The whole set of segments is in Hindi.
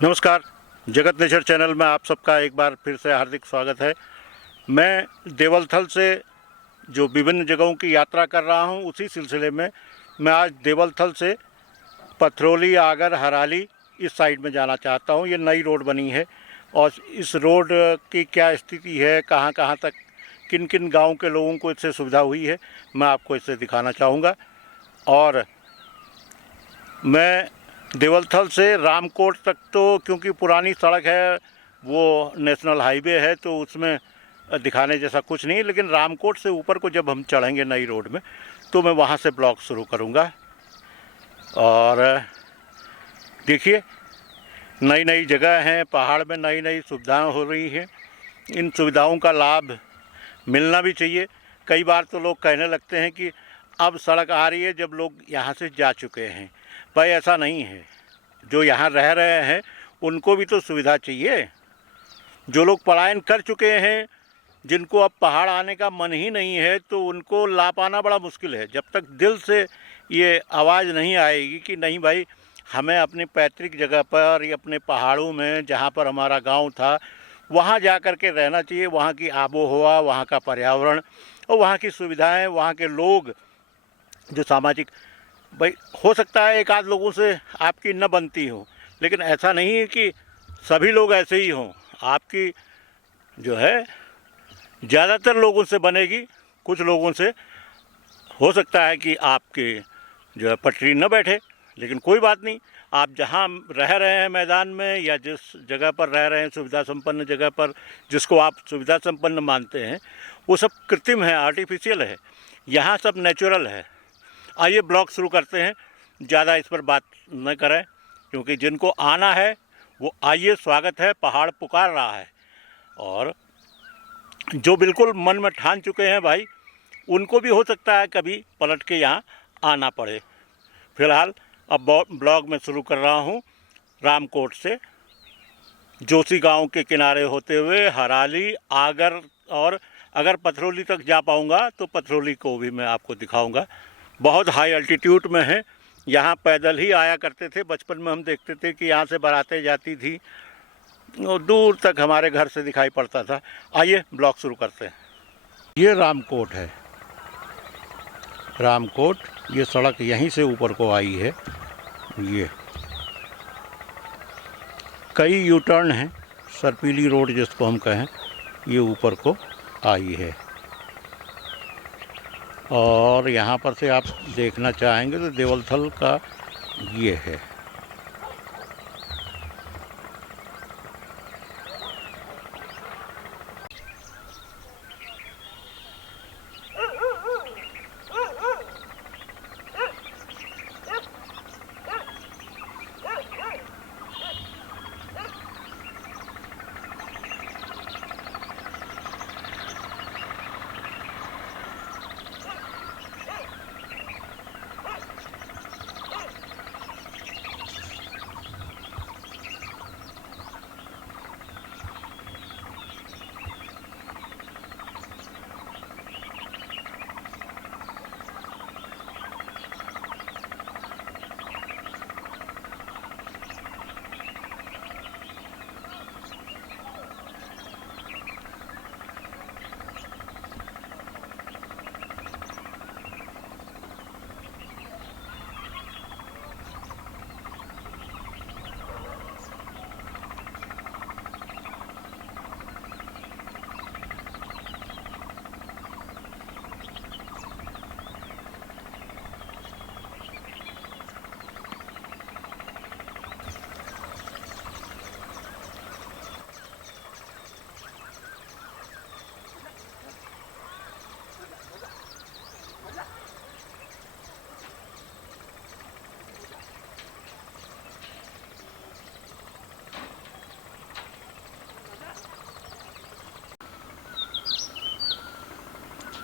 नमस्कार। जगत नेचर चैनल में आप सबका एक बार फिर से हार्दिक स्वागत है। मैं देवलथल से जो विभिन्न जगहों की यात्रा कर रहा हूं, उसी सिलसिले में मैं आज देवलथल से पथरौली, आगर, हराली इस साइड में जाना चाहता हूं। ये नई रोड बनी है और इस रोड की क्या स्थिति है, कहां कहां तक किन किन गाँव के लोगों को इससे सुविधा हुई है, मैं आपको इससे दिखाना चाहूँगा। और मैं देवलथल से रामकोट तक तो क्योंकि पुरानी सड़क है, वो नेशनल हाईवे है, तो उसमें दिखाने जैसा कुछ नहीं, लेकिन रामकोट से ऊपर को जब हम चढ़ेंगे नई रोड में तो मैं वहाँ से ब्लॉग शुरू करूँगा। और देखिए, नई नई जगह हैं, पहाड़ में नई नई सुविधाएं हो रही हैं। इन सुविधाओं का लाभ मिलना भी चाहिए। कई बार तो लोग कहने लगते हैं कि अब सड़क आ रही है जब लोग यहाँ से जा चुके हैं। भाई ऐसा नहीं है, जो यहाँ रह रहे हैं उनको भी तो सुविधा चाहिए। जो लोग पलायन कर चुके हैं, जिनको अब पहाड़ आने का मन ही नहीं है, तो उनको ला पाना बड़ा मुश्किल है। जब तक दिल से ये आवाज़ नहीं आएगी कि नहीं भाई, हमें अपनी पैतृक जगह पर या अपने पहाड़ों में जहाँ पर हमारा गांव था वहाँ जा कर के रहना चाहिए। वहाँ की आबो हवा, वहाँ का पर्यावरण और वहाँ की सुविधाएं, वहाँ के लोग जो सामाजिक, भाई हो सकता है एक आध लोगों से आपकी न बनती हो, लेकिन ऐसा नहीं है कि सभी लोग ऐसे ही हों। आपकी जो है ज़्यादातर लोगों से बनेगी, कुछ लोगों से हो सकता है कि आपकी जो है पटरी न बैठे, लेकिन कोई बात नहीं। आप जहाँ रह रहे हैं मैदान में, या जिस जगह पर रह रहे हैं सुविधा संपन्न जगह पर, जिसको आप सुविधा संपन्न मानते हैं, वो सब कृत्रिम है, आर्टिफिशियल है। यहाँ सब नेचुरल है। आइए ब्लॉग शुरू करते हैं। ज़्यादा इस पर बात न करें, क्योंकि जिनको आना है वो आइए, स्वागत है, पहाड़ पुकार रहा है। और जो बिल्कुल मन में ठान चुके हैं भाई, उनको भी हो सकता है कभी पलट के यहाँ आना पड़े। फिलहाल अब ब्लॉग में शुरू कर रहा हूँ रामकोट से, जोशी गांव के किनारे होते हुए हराली, आगर, और अगर पथरौली तक जा पाऊँगा तो पथरौली को भी मैं आपको दिखाऊँगा। बहुत हाई अल्टीट्यूड में है। यहाँ पैदल ही आया करते थे। बचपन में हम देखते थे कि यहाँ से बारातें जाती थी और दूर तक हमारे घर से दिखाई पड़ता था। आइए ब्लॉग शुरू करते हैं। ये रामकोट है, रामकोट। ये सड़क यहीं से ऊपर को आई है। ये कई यू टर्न हैं, सरपीली रोड जिसको हम कहें, ये ऊपर को आई है। और यहाँ पर से आप देखना चाहेंगे तो देवलथल का ये है।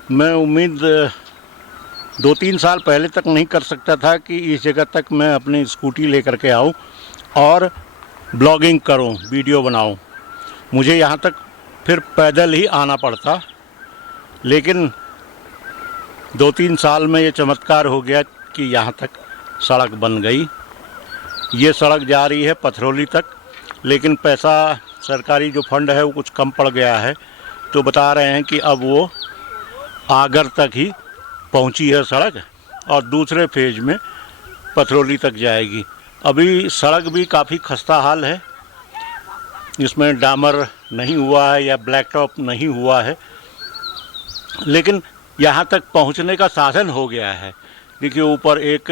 मैं उम्मीद 2-3 साल पहले तक नहीं कर सकता था कि इस जगह तक मैं अपनी स्कूटी लेकर के आऊं और ब्लॉगिंग करूं, वीडियो बनाऊं। मुझे यहाँ तक फिर पैदल ही आना पड़ता, लेकिन 2-3 साल में ये चमत्कार हो गया कि यहाँ तक सड़क बन गई। ये सड़क जा रही है पथरौली तक। लेकिन पैसा सरकारी जो फंड है वो कुछ कम पड़ गया है, तो बता रहे हैं कि अब वो आगर तक ही पहुंची है सड़क और दूसरे फेज में पथरौली तक जाएगी। अभी सड़क भी काफ़ी खस्ता हाल है, इसमें डामर नहीं हुआ है या ब्लैक टॉप नहीं हुआ है, लेकिन यहाँ तक पहुँचने का साधन हो गया है। देखिए ऊपर एक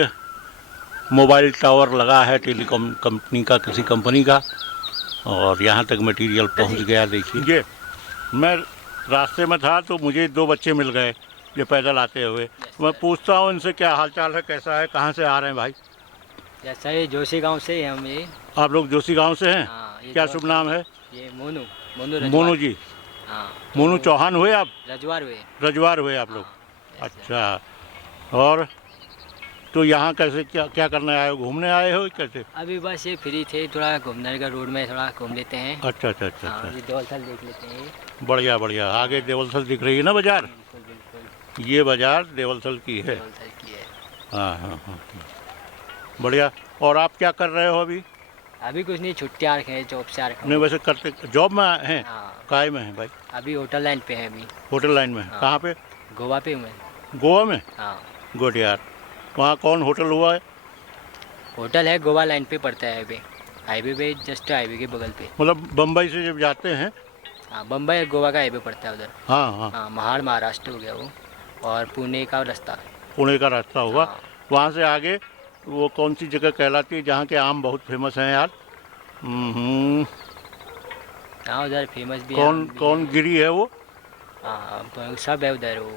मोबाइल टावर लगा है टेलीकॉम कंपनी का, किसी कंपनी का, और यहाँ तक मटेरियल पहुँच गया। देखिए मैं रास्ते में था तो मुझे 2 बच्चे मिल गए जो पैदल आते हुए। मैं पूछता हूँ इनसे क्या हालचाल है, कैसा है, कहाँ से आ रहे हैं भाई? जैसा ये जोशी गांव से ही हम ये। आप लोग जोशी गांव से हैं? हाँ, क्या शुभ नाम है? ये मोनू मोनू जी। हाँ, मोनू चौहान हुए आप? रजवार हुए। रजवार हुए आप लोग? हाँ, अच्छा, और तो यहाँ कैसे क्या करने आए हो, घूमने आए हो कैसे? अभी बस ये फ्री थे, थोड़ा घूमने का, रोड में थोड़ा घूम लेते हैं। अच्छा अच्छा अच्छा हाँ, अच्छा, ये देवलथल देख लेते हैं। बढ़िया बढ़िया। आगे देवलथल दिख रही है ना बाजार? बिल्कुल बिल्कुल, ये बाजार देवलथल की है। देवलथल की है। हाँ हाँ हाँ, बढ़िया। और आप क्या कर रहे हो अभी? अभी कुछ नहीं, छुट्टी आ रखे हैं, जॉब से आ रखे नहीं वैसे करते जॉब में हैं? हाँ, काय में हैं भाई? अभी होटल लाइन पे है अभी। होटल लाइन में हैं? हाँ। कहाँ पे? गोवा पे हूँ मैं। गोवा में? हाँ, गुड यार। वहाँ कौन होटल हुआ है? होटल है गोवा लाइन पे पड़ता है, हाईवे पे, जस्ट हाईवे के बगल पे। मतलब बम्बई से जब जाते हैं? हाँ, बम्बई और गोवा का हाईवे पड़ता है उधर। हाँ हाँ, हाँ, महाराष्ट्र हो गया वो, और पुणे का रास्ता। पुणे का रास्ता हुआ। हाँ। वहाँ से आगे वो कौन सी जगह कहलाती है जहाँ के आम बहुत फेमस हैं यार? हाँ, उधर फेमस भी कौन गिरी है वो? हाँ, सब है उधर वो।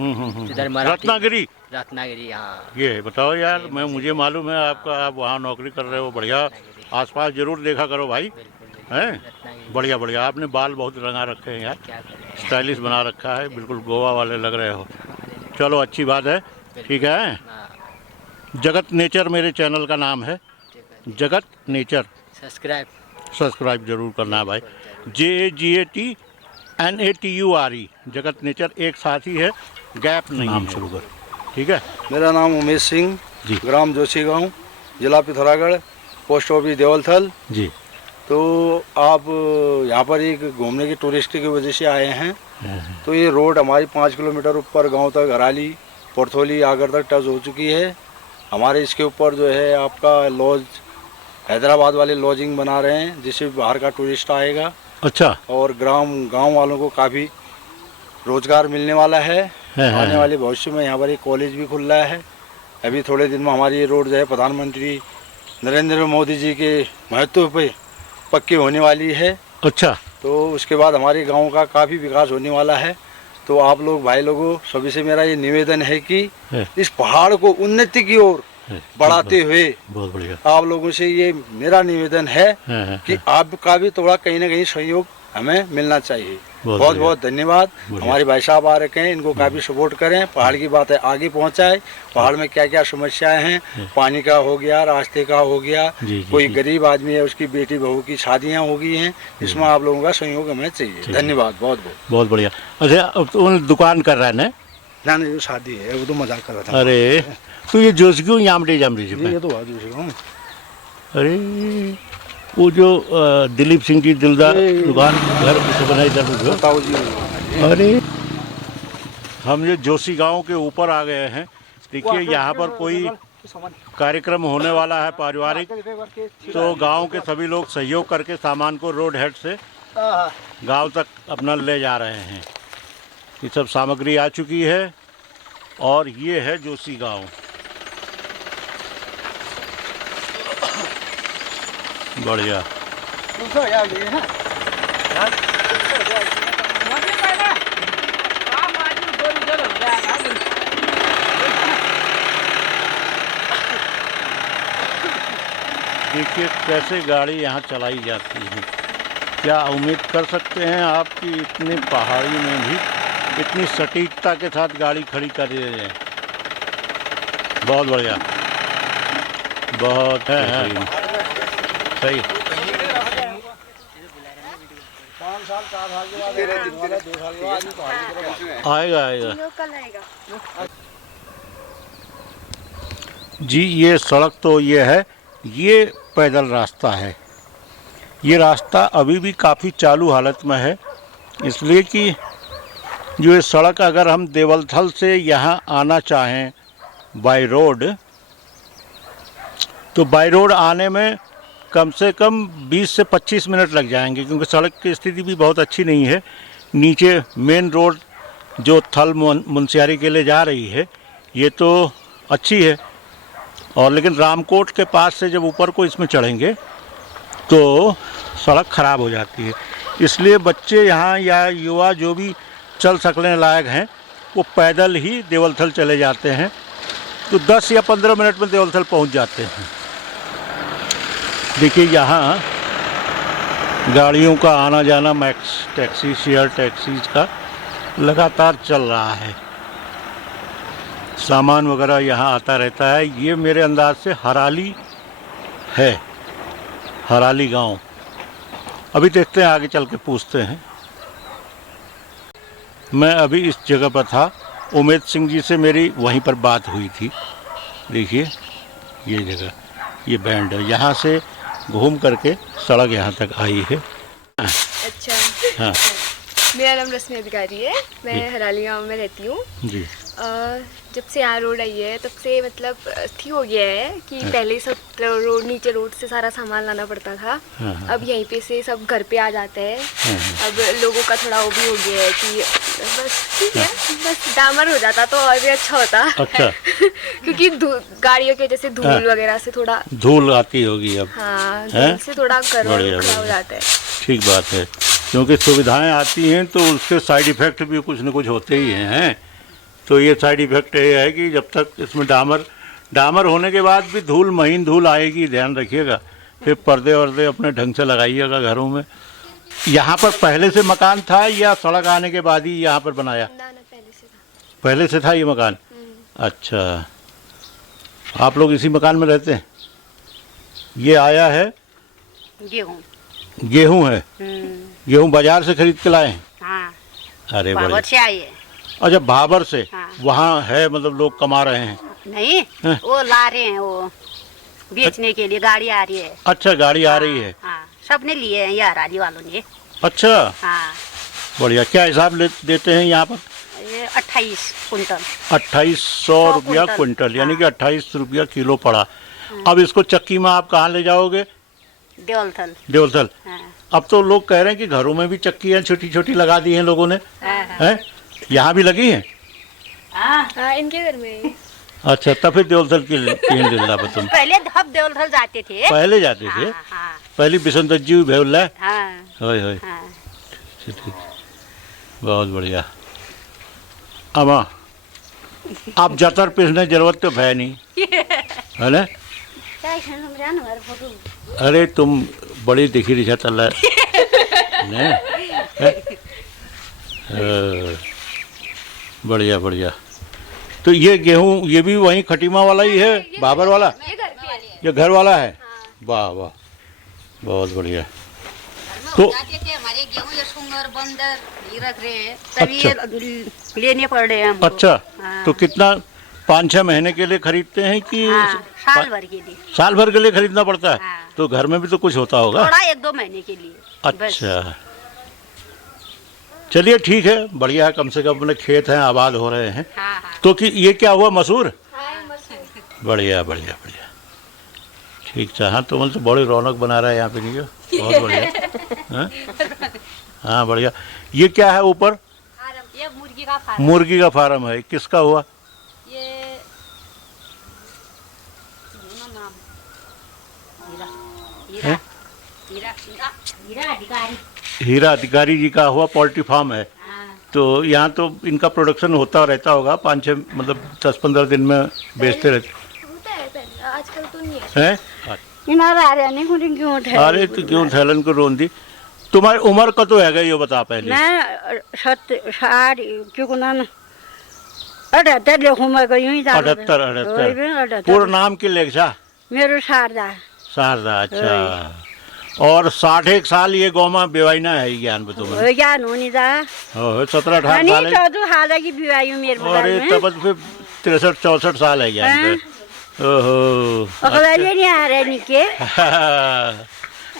इधर रत्नागिरी। रत्नागिरी, हाँ। ये बताओ यार, मुझे मालूम है आपका, आप वहाँ नौकरी कर रहे हो, बढ़िया। आसपास जरूर देखा करो भाई, हैं? बढ़िया बढ़िया। आपने बाल बहुत रंगा रखे हैं यार, क्या करें, स्टाइलिश बना रखा है, बिल्कुल गोवा वाले लग रहे हो। चलो अच्छी बात है, ठीक है। हाँ, जगत नेचर मेरे चैनल का नाम है, जगत नेचर। सब्सक्राइब जरूर करना है भाई। JAGATNATURE, जगत नेचर एक साथ ही है, गैप नहीं है। शुरू कर, ठीक है। मेरा नाम उमेश सिंह जी। ग्राम जोशी गांव, जिला पिथौरागढ़, पोस्ट ऑफिस देवलथल जी। तो आप यहाँ पर एक घूमने की टूरिस्ट की वजह से आए हैं। तो ये रोड हमारी 5 किलोमीटर ऊपर गांव तक हराली, पर्थौली, आगर तक टच हो चुकी है। हमारे इसके ऊपर जो है आपका लॉज, हैदराबाद वाले लॉजिंग बना रहे हैं जिससे बाहर का टूरिस्ट आएगा। अच्छा। और गांव वालों को काफ़ी रोजगार मिलने वाला है। आने वाले भविष्य में यहाँ पर एक कॉलेज भी खुल रहा है। अभी थोड़े दिन में हमारी ये रोड जो है प्रधानमंत्री नरेंद्र मोदी जी के महत्व पे पक्की होने वाली है। अच्छा। तो उसके बाद हमारे गांव का काफ़ी विकास होने वाला है। तो आप लोग भाई लोगों सभी से मेरा ये निवेदन है कि इस पहाड़ को उन्नति की ओर बढ़ाते हुए बहुत बढ़िया आप लोगों से ये मेरा निवेदन है कि आपका भी थोड़ा कहीं ना कहीं सहयोग हमें मिलना चाहिए। बहुत बहुत धन्यवाद। हमारे भाई साहब आ रखे हैं, इनको काफ़ी सपोर्ट करें, पहाड़ की बात है आगे पहुंचाए। पहाड़ में क्या क्या समस्याएं हैं, पानी का हो गया, रास्ते का हो गया, कोई गरीब आदमी है उसकी बेटी बहू की शादियां हो गई हैं, इसमें आप लोगों का सहयोग हमें चाहिए। धन्यवाद, बहुत बहुत बहुत बढ़िया। अच्छा, अब तो दुकान कर रहा है ना? जो शादी है वो तो मजाक कर रहा था। अरे तो ये जोश क्यों यामड़ी ये तो अरे वो जो दिलीप सिंह की दिलदार दुकान घर बनाई इधर। अरे हम ये जोशी गांव के ऊपर आ गए हैं। देखिए यहाँ पर कोई कार्यक्रम होने वाला है पारिवारिक, तो गांव के सभी लोग सहयोग करके सामान को रोड हेड से गांव तक अपना ले जा रहे हैं। ये सब सामग्री आ चुकी है और ये है जोशी गांव। बढ़िया। देखिए कैसे गाड़ी यहाँ चलाई जाती है। क्या उम्मीद कर सकते हैं आप कि इतने पहाड़ी में भी इतनी सटीकता के साथ गाड़ी खड़ी कर रहे हैं। बहुत बढ़िया, बहुत है सही। 5 साल 4 साल के बाद 2 साल के बाद आएगा। जी ये सड़क तो ये है, ये पैदल रास्ता है। ये रास्ता अभी भी काफ़ी चालू हालत में है, इसलिए कि जो ये सड़क अगर हम देवलथल से यहाँ आना चाहें बाय रोड, तो बाय रोड आने में कम से कम 20 से 25 मिनट लग जाएंगे, क्योंकि सड़क की स्थिति भी बहुत अच्छी नहीं है। नीचे मेन रोड जो थल मुंशियारी के लिए जा रही है ये तो अच्छी है, और लेकिन रामकोट के पास से जब ऊपर को इसमें चढ़ेंगे तो सड़क ख़राब हो जाती है। इसलिए बच्चे यहाँ या युवा जो भी चल सकने लायक हैं वो पैदल ही देवलथल चले जाते हैं, तो 10 या 15 मिनट में देवलथल पहुँच जाते हैं। देखिए यहाँ गाड़ियों का आना जाना, मैक्स टैक्सी, शेयर टैक्सीज का लगातार चल रहा है। सामान वगैरह यहाँ आता रहता है। ये मेरे अंदाज से हराली है, हराली गांव। अभी देखते हैं, आगे चल के पूछते हैं। मैं अभी इस जगह पर था, उमेद सिंह जी से मेरी वहीं पर बात हुई थी। देखिए ये जगह, ये बैंड है, यहाँ से घूम करके सड़क यहाँ तक आई है। अच्छा, हाँ मेरा नाम रश्मि अधिकारी है, मैं हराली गांव में रहती हूँ जी। जब से यहाँ रोड आई है तब से मतलब ठीक हो गया है कि पहले सब रोड, नीचे रोड से सारा सामान लाना पड़ता था। अब यहीं पे से सब घर पे आ जाते हैं। अब लोगों का थोड़ा वो भी हो गया है कि बस ठीक है, बस डामर हो जाता तो और भी अच्छा होता। अच्छा क्योंकि गाड़ियों की वजह से धूल वगैरह से थोड़ा धूल आती होगी अब। हाँ, धूल से थोड़ा घर खराब हो जाता है। ठीक बात है, क्योंकि सुविधाएं आती हैं तो उसके साइड इफ़ेक्ट भी कुछ न कुछ होते ही हैं। तो ये साइड इफ़ेक्ट ये है कि जब तक इसमें डामर होने के बाद भी धूल, महीन धूल आएगी, ध्यान रखिएगा। फिर पर्दे वर्दे अपने ढंग से लगाइएगा घरों में। यहाँ पर पहले से मकान था या सड़क आने के बाद ही यहाँ पर बनाया? ना पहले से था। पहले से था ये मकान? अच्छा, आप लोग इसी मकान में रहते हैं? ये आया है गेहूँ है। गेहूँ बाजार से खरीद के लाए हैं? हाँ, अरे भाबर से आई है। अच्छा, भाबर से। हाँ। वहाँ है, मतलब लोग कमा रहे हैं? नहीं, वो ला रहे हैं, वो बेचने के लिए गाड़ी आ रही है। अच्छा, गाड़ी आ रही है। हाँ, सबने लिए हैं, ये हराली वालों ने। अच्छा, हाँ, बढ़िया। क्या हिसाब देते हैं यहाँ पर? ये 28 कुंटल। 2800 रुपया क्विंटल, यानी कि 28 रुपया किलो पड़ा। अब इसको चक्की में आप कहाँ ले जाओगे? देवलथल। देवलथल। हाँ। अब तो लोग कह रहे हैं कि घरों में भी चक्कियाँ छोटी छोटी लगा दी हैं लोगों ने। हैं? यहाँ भी लगी हैं? हाँ, इनके घर में। अच्छा, तब फिर देवलथल की जिला पर तुम पहले हम देवलथल जाते थे। पहले जाते थे? हाँ, हाँ, पहली बिसंत जी भेल है। हाँ, होय होय। हाँ। ठीक, बहुत बढ़िया। अमा, आप जतर पिसने जरूरत तो है नहीं, है ना? अरे तुम बड़ी दिखी रही है बढ़िया बढ़िया। तो ये गेहूँ ये भी वहीं खटीमा वाला ही है, बाबर वाला? ये घर वाला है। वाह वाह, बहुत बढ़िया। तो हमारे गेहूँ ये सुंगर बंदर नहीं रख रहे हैं, तभी ये लेने पड़ रहे हैं हमको। अच्छा, हाँ। तो कितना 5-6 महीने के लिए खरीदते हैं कि हाँ, साल भर के लिए? साल भर के लिए खरीदना पड़ता है। हाँ। तो घर में भी तो कुछ होता होगा? थोड़ा 1-2 महीने के लिए। अच्छा, चलिए ठीक है, बढ़िया है, कम से कम अपने खेत हैं, आबाद हो रहे हैं। हाँ, हाँ। तो कि ये क्या हुआ, मसूर? बढ़िया बढ़िया बढ़िया, ठीक था। हाँ, तो मतलब बड़ी रौनक बना रहा है यहाँ पे, नहीं? बहुत बढ़िया। हाँ? हाँ बढ़िया। ये क्या है ऊपर? ये मुर्गी का फार्म। मुर्गी का फार्म है। किसका हुआ? ये है? अधिकारी। हीरा अधिकारी जी का हुआ पोल्ट्री फार्म है। तो यहाँ तो इनका प्रोडक्शन होता रहता होगा, 5-6 मतलब 10-15 दिन में बेचते रहते होता है पहले, आजकल तो नहीं है। अरे तो क्यों थैलन को रोन दी? तुम्हारी उम्र का तो है, ये बता पहले। मैं 78 पूरा नाम के लेखा? मेरो शारदा। शारदा, अच्छा। और 60 साल ये गौमा बेवाइना है ज्ञान पे तुम्हें? ज्ञान होनी था 17-18 साल है। 14 की बीवाई हूँ मेरे और तब फिर 63-64 साल है ज्ञान पे। ओहो, नहीं आ रहे निके।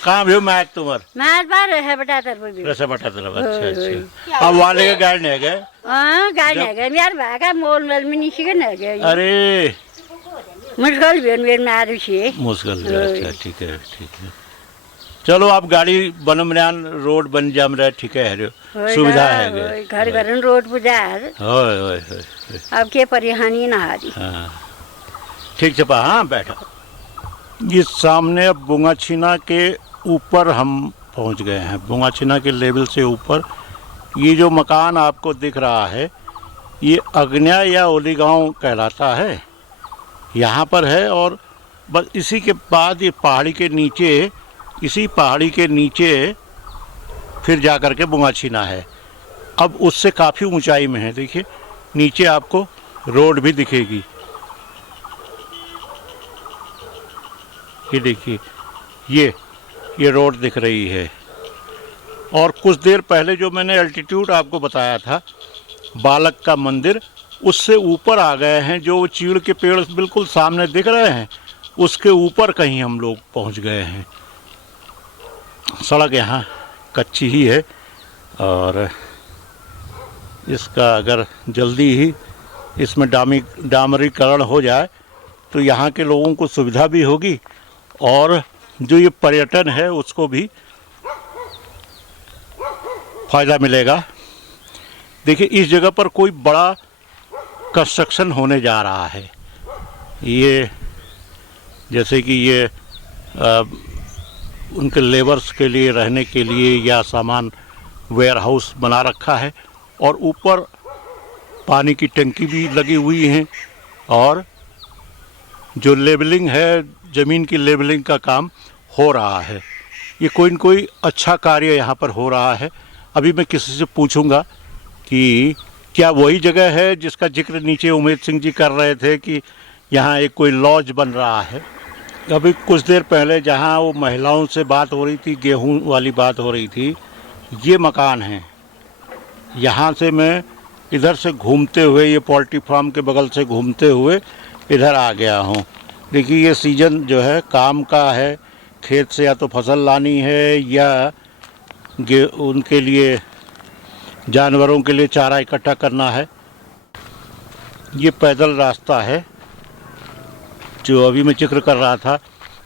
कहाँ भी हो मैच तुम्हार मार बार है बटा तर भी रसा बटा तरफ अच्छा अच्छा अब वाले के गाड़ी नहीं गए हां गाड़ी है गए यार भागा मोल मेल में नहीं सीखे ना गए अरे मुश्किल भी मेरे में आ रही है मुश्किल है अच्छा ठीक है चलो आप गाड़ी बनमरान रोड बन जाम रहे ठीक है सुविधा है गे घर घर रोड बुझार होय होय होय अब के परेशानी ना हारी हाँ ठीक छपा हाँ बैठो ये सामने अब बुंगाछीना के ऊपर हम पहुंच गए हैं बुंगाछीना के लेवल से ऊपर ये जो मकान आपको दिख रहा है ये अग्न्या या ओली गांव कहलाता है यहाँ पर है और बस इसी के बाद ये पहाड़ी के नीचे इसी पहाड़ी के नीचे फिर जा कर के बुंगाछीना है अब उससे काफ़ी ऊंचाई में है देखिए नीचे आपको रोड भी दिखेगी ये देखिए ये रोड दिख रही है और कुछ देर पहले जो मैंने एल्टीट्यूड आपको बताया था बालक का मंदिर उससे ऊपर आ गए हैं जो चीड़ के पेड़ बिल्कुल सामने दिख रहे हैं उसके ऊपर कहीं हम लोग पहुंच गए हैं सड़क यहाँ कच्ची ही है और इसका अगर जल्दी ही इसमें डामरीकरण हो जाए तो यहाँ के लोगों को सुविधा भी होगी और जो ये पर्यटन है उसको भी फ़ायदा मिलेगा। देखिए इस जगह पर कोई बड़ा कंस्ट्रक्शन होने जा रहा है ये जैसे कि ये उनके लेबर्स के लिए रहने के लिए या सामान वेयर हाउस बना रखा है और ऊपर पानी की टंकी भी लगी हुई है और जो लेबलिंग है ज़मीन की लेबलिंग का काम हो रहा है। ये कोई न कोई अच्छा कार्य यहाँ पर हो रहा है। अभी मैं किसी से पूछूंगा कि क्या वही जगह है जिसका जिक्र नीचे उमेद सिंह जी कर रहे थे कि यहाँ एक कोई लॉज बन रहा है। अभी कुछ देर पहले जहाँ वो महिलाओं से बात हो रही थी गेहूं वाली बात हो रही थी ये मकान है। यहाँ से मैं इधर से घूमते हुए ये पोल्ट्री फार्म के बगल से घूमते हुए इधर आ गया हूँ। देखिए ये सीजन जो है काम का है खेत से या तो फसल लानी है या उनके लिए जानवरों के लिए चारा इकट्ठा करना है। ये पैदल रास्ता है जो अभी मैं जिक्र कर रहा था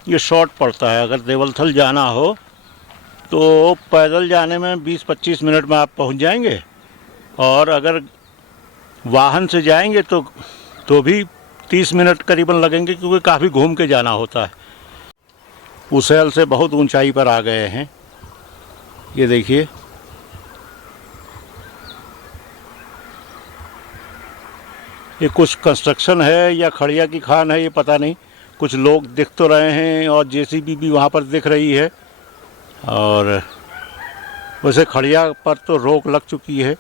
ये शॉर्ट पड़ता है। अगर देवलथल जाना हो तो पैदल जाने में 20-25 मिनट में आप पहुंच जाएंगे और अगर वाहन से जाएंगे तो भी 30 मिनट करीबन लगेंगे क्योंकि काफ़ी घूम के जाना होता है। उसेल से बहुत ऊंचाई पर आ गए हैं। ये देखिए ये कुछ कंस्ट्रक्शन है या खड़िया की खान है ये पता नहीं। कुछ लोग दिख तो रहे हैं और जेसीबी भी वहाँ पर दिख रही है और वैसे खड़िया पर तो रोक लग चुकी है।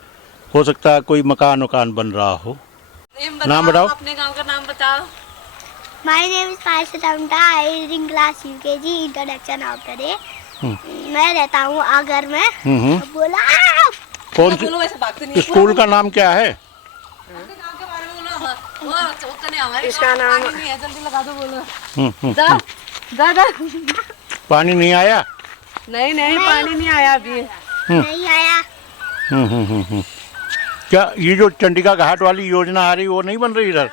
हो सकता है कोई मकान बन रहा हो। नाम बताओ अपने गांव का नाम बताओ। My name is Paisha Tamta. I read in class UKG. Introduction after day. मैं रहता हूँ आगर में। बोला कौन सी स्कूल का नाम क्या है? इसका नाम जल्दी लगा दो बोलो। दादा पानी नहीं आया? नहीं पानी नहीं आया अभी। नहीं आया। क्या ये जो चंडिका घाट वाली योजना आ रही वो नहीं बन रही इधर?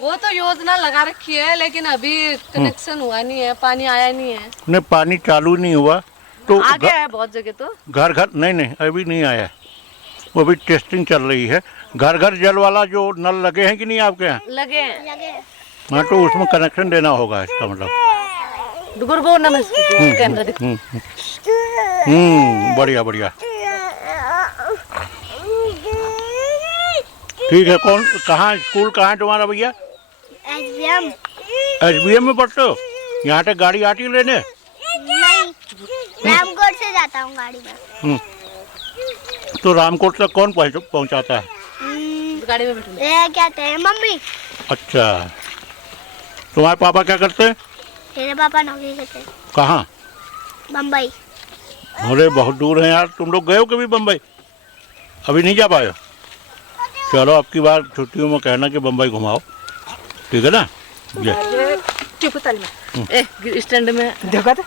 वो तो योजना लगा रखी है लेकिन अभी कनेक्शन हुआ नहीं है पानी आया नहीं है। नहीं पानी चालू नहीं हुआ तो आ गया है बहुत जगह तो घर नहीं अभी नहीं आया। वो भी टेस्टिंग चल रही है। घर जल वाला जो नल लगे हैं कि नहीं आपके यहाँ? लगे हाँ तो उसमें कनेक्शन देना होगा इसका मतलब। कैमरा देखो। बढ़िया ठीक है। कौन कहाँ स्कूल कहाँ है तुम्हारा भैया? SBM में पढ़ते हो? यहाँ तक गाड़ी आती है लेने? नहीं रामकोट से जाता हूँ गाड़ी में। तो रामकोट तक कौन पहुँचाता है? गाड़ी में बैठो। ये क्या कहते हैं मम्मी। अच्छा तुम्हारे पापा क्या करते हैं? मेरे पापा नौकरी करते हैं। कहाँ? बम्बई। अरे बहुत दूर है यार। तुम लोग गए हो कभी बम्बई? अभी नहीं जा पाए हो? चलो अब की बार छुट्टियों में कहना कि बम्बई घुमाओ ठीक है ना? टिपुतल में स्टैंड में देखो तो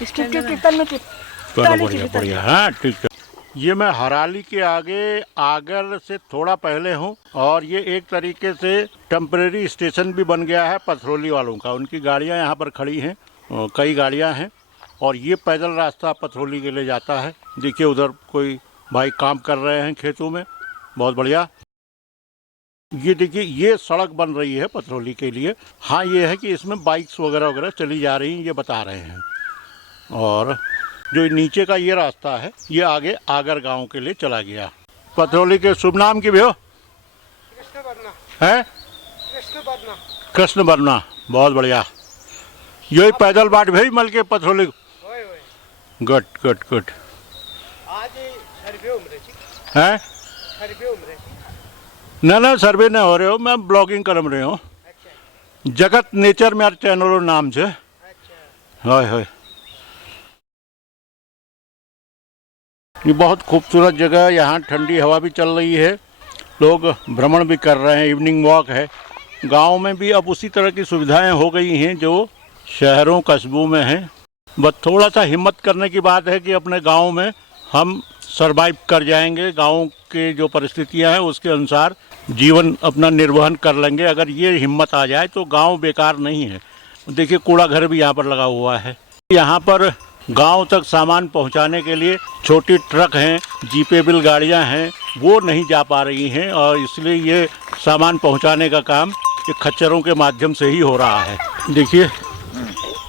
चलो बढ़िया बढ़िया, हाँ ठीक है। ये मैं हराली के आगे आगर से थोड़ा पहले हूँ और ये एक तरीके से टेम्परेरी स्टेशन भी बन गया है पथरौली वालों का। उनकी गाड़ियाँ यहाँ पर खड़ी हैं, कई गाड़ियाँ हैं और ये पैदल रास्ता पथरौली के लिए जाता है। देखिए उधर कोई भाई काम कर रहे हैं खेतों में, बहुत बढ़िया। ये देखिए ये सड़क बन रही है पथरौली के लिए। हाँ ये है कि इसमें बाइक्स वगैरह वगैरह चली जा रही हैं, ये बता रहे हैं। और जो नीचे का ये रास्ता है ये आगे आगर गांव के लिए चला गया। पथरौली के शुभ नाम की भी हो है कृष्ण बरना, बहुत बढ़िया। यही पैदल बाट भी मल के पथरौली। गुड गुड गुड है ना सर्वे नहीं हो रहे हो, मैं ब्लॉगिंग कर रहे हो। जगत नेचर मेरे चैनल नाम से। हाय हाय, ये बहुत खूबसूरत जगह है। यहाँ ठंडी हवा भी चल रही है, लोग भ्रमण भी कर रहे हैं, इवनिंग वॉक है। गांव में भी अब उसी तरह की सुविधाएं हो गई हैं जो शहरों कस्बों में हैं। बस थोड़ा सा हिम्मत करने की बात है कि अपने गांव में हम सरवाइव कर जाएंगे। गांव के जो परिस्थितियां हैं उसके अनुसार जीवन अपना निर्वहन कर लेंगे। अगर ये हिम्मत आ जाए तो गांव बेकार नहीं है। देखिए कूड़ा घर भी यहाँ पर लगा हुआ है। यहाँ पर गांव तक सामान पहुंचाने के लिए छोटी ट्रक हैं, जीपेबल गाड़ियां हैं, वो नहीं जा पा रही हैं और इसलिए ये सामान पहुंचाने का काम ये खच्चरों के माध्यम से ही हो रहा है। देखिए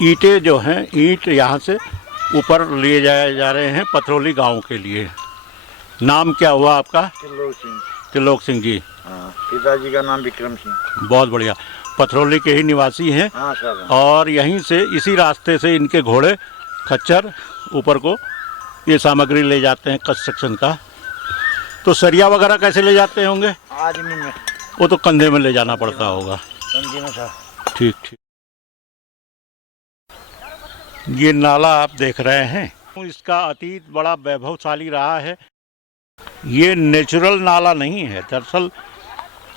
ईंटें जो हैं, ईंट यहाँ से ऊपर लिए जाए जा रहे हैं पथरौली गांव के लिए। नाम क्या हुआ आपका? त्रिलोक सिंह जी। पिताजी का नाम विक्रम सिंह। बहुत बढ़िया, पथरौली के ही निवासी हैं। हाँ सर। और यहीं से इसी रास्ते से इनके घोड़े खच्चर ऊपर को ये सामग्री ले जाते हैं कंस्ट्रक्शन का। तो सरिया वगैरह कैसे ले जाते होंगे? आदमी में, वो तो कंधे में ले जाना पड़ता होगा। कंधे में सर। ठीक ठीक। ये नाला आप देख रहे हैं, इसका अतीत बड़ा वैभवशाली रहा है। ये नेचुरल नाला नहीं है, दरअसल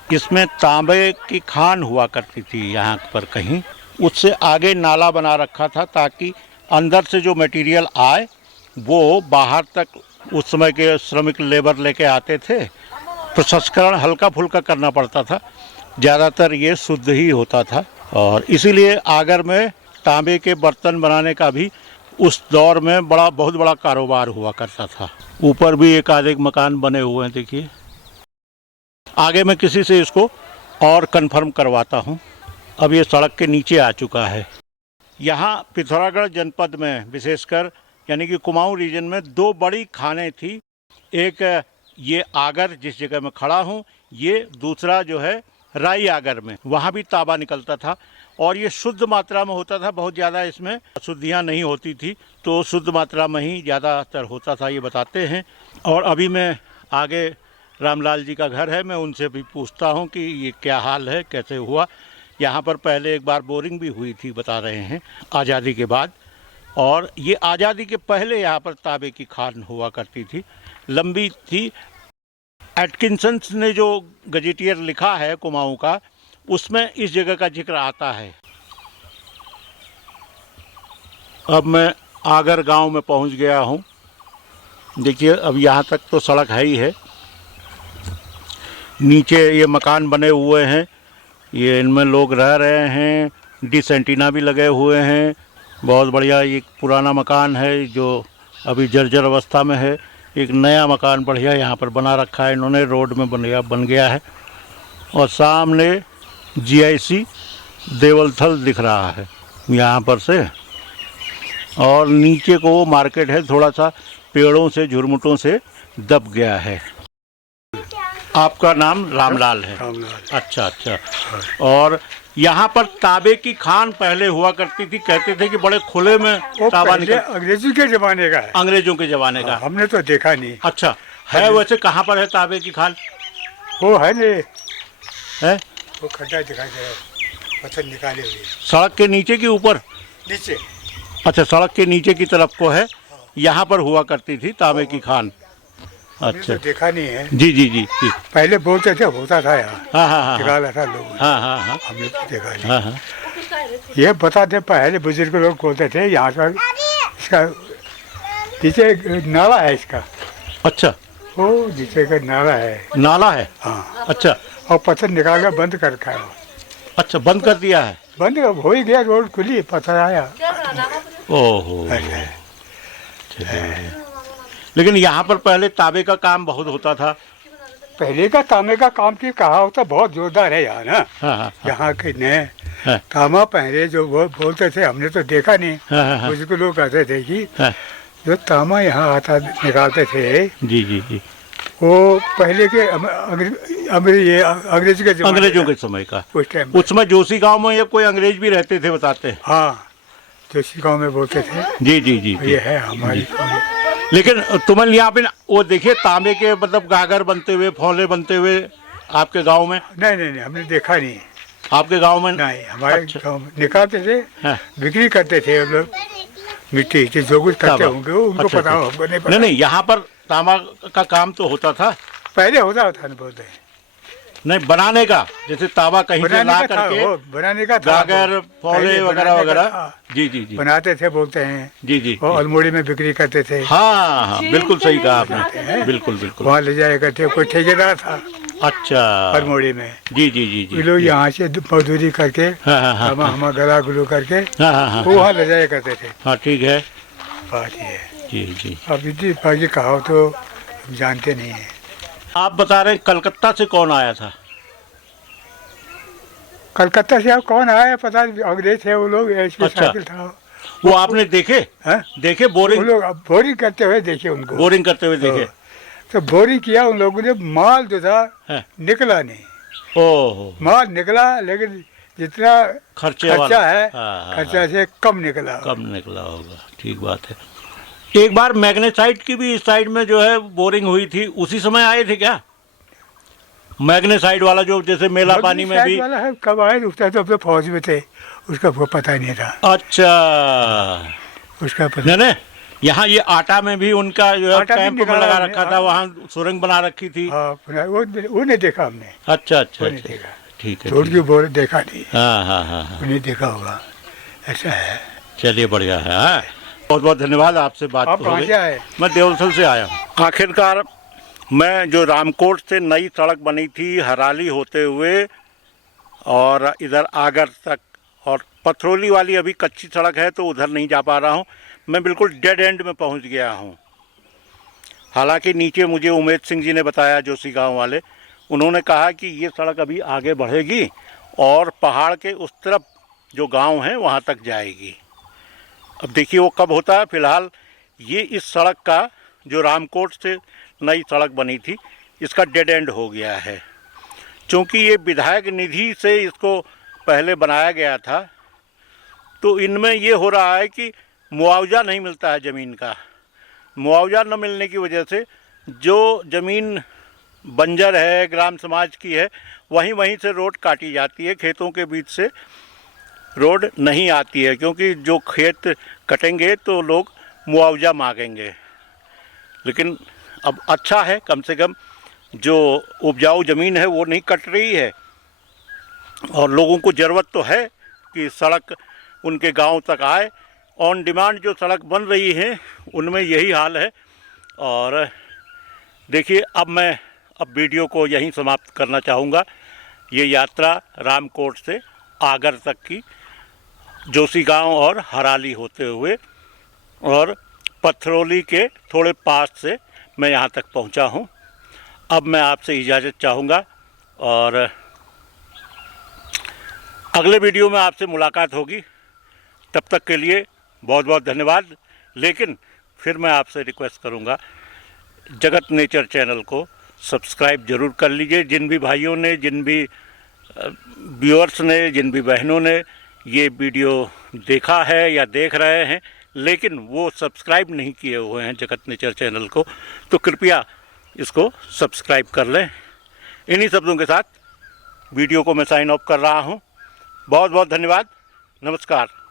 इसमें तांबे की खान हुआ करती थी यहाँ पर कहीं, उससे आगे नाला बना रखा था ताकि अंदर से जो मटेरियल आए वो बाहर तक उस समय के श्रमिक लेबर लेके आते थे। प्रसंस्करण हल्का फुल्का करना पड़ता था, ज़्यादातर ये शुद्ध ही होता था। और इसीलिए आगर में तांबे के बर्तन बनाने का भी उस दौर में बहुत बड़ा कारोबार हुआ करता था। ऊपर भी एक आधे मकान बने हुए हैं, देखिए। आगे मैं किसी से इसको और कंफर्म करवाता हूँ। अब ये सड़क के नीचे आ चुका है। यहाँ पिथौरागढ़ जनपद में विशेषकर यानी कि कुमाऊं रीजन में दो बड़ी खानें थी। एक ये आगर जिस जगह मैं खड़ा हूँ, ये दूसरा जो है राई आगर में, वहाँ भी तांबा निकलता था और ये शुद्ध मात्रा में होता था। बहुत ज़्यादा इसमें अशुद्धियाँ नहीं होती थी, तो शुद्ध मात्रा में ही ज़्यादातर होता था, ये बताते हैं। और अभी मैं आगे रामलाल जी का घर है, मैं उनसे भी पूछता हूँ कि ये क्या हाल है, कैसे हुआ। यहाँ पर पहले एक बार बोरिंग भी हुई थी, बता रहे हैं, आज़ादी के बाद। और ये आज़ादी के पहले यहाँ पर तांबे की खान हुआ करती थी, लंबी थी। एटकिंसन ने जो गजेटियर लिखा है कुमाऊं का, उसमें इस जगह का जिक्र आता है। अब मैं आगर गांव में पहुंच गया हूं। देखिए अब यहाँ तक तो सड़क है ही है, नीचे ये मकान बने हुए हैं, ये इनमें लोग रह रहे हैं। डिश एंटीना भी लगे हुए हैं, बहुत बढ़िया। ये पुराना मकान है जो अभी जर्जर अवस्था में है। एक नया मकान बढ़िया यहाँ पर बना रखा है इन्होंने, रोड में बन गया है। और सामने GIC देवलथल दिख रहा है यहाँ पर से। और नीचे को वो मार्केट है, थोड़ा सा पेड़ों से झुरमुटों से दब गया है। आपका नाम रामलाल है? रामलाल। अच्छा अच्छा। और यहाँ पर तांबे की खान पहले हुआ करती थी, कहते थे कि बड़े खुले में तांबा निकल। अंग्रेजों के जमाने का है। अंग्रेजों के जमाने का? हमने तो देखा नहीं। अच्छा है। वैसे कहाँ पर है तांबे की खान? वो है ने है, वो खड्डा दिखाई दे रहा है, पत्थर निकाले हुए सड़क के नीचे के ऊपर? नीचे। अच्छा, सड़क के नीचे की तरफ को है, यहाँ पर हुआ करती थी तांबे की खान। अच्छा, तो देखा नहीं है। जी जी जी जी। पहले बोलते थे होता था यहाँ। हाँ हाँ हाँ निकाला था लोग। हाँ हाँ हाँ। हमने तो देखा नहीं। हाँ हाँ। ये बताते पहले बुजुर्ग लोग बोलते थे यहाँ पर इसका नीचे एक नाला है इसका, अच्छा, वो नीचे का नाला है। नाला है, हाँ, अच्छा और पत्थर निकाल कर बंद कर रखा है वो। अच्छा, बंद कर दिया है। बंद हो ही गया, रोड खुली, पत्थर आया। ओहो, लेकिन यहाँ पर पहले तांबे का काम बहुत होता था। पहले का तांबे का काम की कहा होता बहुत जोरदार है यहाँ ना। हाँ हाँ यहाँ के ने हाँ। तांबा पहले जो बोलते थे, हमने तो देखा नहीं, हाँ, हाँ, हाँ। उसको लोग कहते थे कि हाँ। जो तांबा यहाँ आता निकालते थे, जी जी जी, वो पहले के अंग्रेज के ज़माने अंग्रेजों का, के समय का। उस टाइम। उसमें जोशी गांव में ये कोई अंग्रेज भी रहते थे, बताते हैं। हाँ, जोशी गाँव में बोलते थे। जी जी जी, ये है हमारी। लेकिन तुम्हें यहाँ पे वो देखिए तांबे के मतलब गागर बनते हुए, फौले बनते हुए आपके गांव में? नहीं नहीं नहीं, हमने देखा नहीं। आपके गांव में नहीं, हमारे अच्छा। गाँव में निकालते थे, हाँ। बिक्री करते थे हम लोग। मिट्टी से जो कुछ करते होंगे वो उनको अच्छा, पता हो, हमको नहीं पता। नहीं नहीं, यहाँ पर तांबा का काम तो होता था पहले होता था ना, बोलते हैं नहीं, बनाने का, जैसे तांबा कहीं से ला करके बनाने का था, गागर फौले पहले वगैरह बनाने का वगैरह। था। जी जी जी बनाते थे, बोलते हैं। जी जी, और अल्मोड़ी में बिक्री करते थे। हाँ हाँ, बिल्कुल सही कहा आपने, बिल्कुल बिल्कुल। वहाँ ले जाया करते, कोई ठेकेदार था अच्छा, अल्मोड़ी में। जी जी जी जी, वे लोग यहाँ से मजदूरी करके, हाँ हाँ हाँ हम गला गुलू करके हाँ हाँ हाँ वो वहाँ ले जाया करते थे। हाँ, ठीक है, बात ये है। जी जी। अब इतनी बाकी कहा तो हम जानते नहीं है। आप बता रहे हैं कलकत्ता से कौन आया था? कलकत्ता से अब कौन आया पता नहीं, अंग्रेज थे वो लोग, ऐसे अच्छा। साइकिल था। वो आपने देखे? हाँ? देखे वो बोरिंग? लोग अब बोरिंग करते हुए देखे उनको। बोरिंग करते हुए देखे? तो बोरिंग किया उन लोगों ने, माल जो था हाँ। निकला नहीं। ओहो, माल निकला लेकिन जितना खर्चा खर्चा है, हाँ, खर्चा से कम निकला। कम निकला होगा, ठीक बात है। एक बार मैग्नेसाइट की भी इस साइड में जो है बोरिंग हुई थी, उसी समय आए थे क्या? मैग्नेसाइट वाला जो जैसे मेला पानी में भी वाला है, कब आए उसका तो अपने फौज में थे, उसका वो पता नहीं था। अच्छा, उसका पता नहीं नहीं, यहाँ ये आटा में भी उनका जो है आटा भी कैंप में निकाला लगा हमने, रखा था, हाँ। वहाँ सुरंग बना रखी थी। हाँ, वो नहीं देखा हमने। अच्छा अच्छा वो नहीं अच्छा, देखा, ठीक है, छोड़ ठीक के बोले देखा नहीं। है। हाँ हाँ हाँ हाँ, उन्हें देखा होगा, ऐसा है। चलिए बढ़िया है। हाँ, बहुत बहुत धन्यवाद, आपसे बात आप हो कहाँ गई। से आए? मैं देवलथल से आया हूँ। आखिरकार मैं जो रामकोट से नई सड़क बनी थी हराली होते हुए और इधर आगर तक, और पथरौली वाली अभी कच्ची सड़क है तो उधर नहीं जा पा रहा हूँ, मैं बिल्कुल डेड एंड में पहुँच गया हूँ। हालांकि नीचे मुझे उमेद सिंह जी ने बताया, जोशी गांव वाले, उन्होंने कहा कि ये सड़क अभी आगे बढ़ेगी और पहाड़ के उस तरफ जो गांव हैं वहाँ तक जाएगी। अब देखिए वो कब होता है। फ़िलहाल ये इस सड़क का जो रामकोट से नई सड़क बनी थी, इसका डेड एंड हो गया है। क्योंकि ये विधायक निधि से इसको पहले बनाया गया था, तो इनमें ये हो रहा है कि मुआवजा नहीं मिलता है ज़मीन का। मुआवजा न मिलने की वजह से जो ज़मीन बंजर है, ग्राम समाज की है, वहीं से रोड काटी जाती है, खेतों के बीच से रोड नहीं आती है, क्योंकि जो खेत कटेंगे तो लोग मुआवजा मांगेंगे। लेकिन अब अच्छा है, कम से कम जो उपजाऊ ज़मीन है वो नहीं कट रही है, और लोगों को ज़रूरत तो है कि सड़क उनके गांव तक आए। ऑन डिमांड जो सड़क बन रही है उनमें यही हाल है। और देखिए अब वीडियो को यहीं समाप्त करना चाहूँगा। ये यात्रा रामकोट से आगर तक की, जोशी गांव और हराली होते हुए और पथरौली के थोड़े पास से मैं यहाँ तक पहुँचा हूँ। अब मैं आपसे इजाज़त चाहूँगा और अगले वीडियो में आपसे मुलाकात होगी। तब तक के लिए बहुत बहुत धन्यवाद। लेकिन फिर मैं आपसे रिक्वेस्ट करूँगा, जगत नेचर चैनल को सब्सक्राइब ज़रूर कर लीजिए। जिन भी भाइयों ने, जिन भी व्यूअर्स ने, जिन भी बहनों ने ये वीडियो देखा है या देख रहे हैं लेकिन वो सब्सक्राइब नहीं किए हुए हैं जगत नेचर चैनल को, तो कृपया इसको सब्सक्राइब कर लें। इन्हीं शब्दों के साथ वीडियो को मैं साइन ऑफ कर रहा हूँ। बहुत बहुत धन्यवाद। नमस्कार।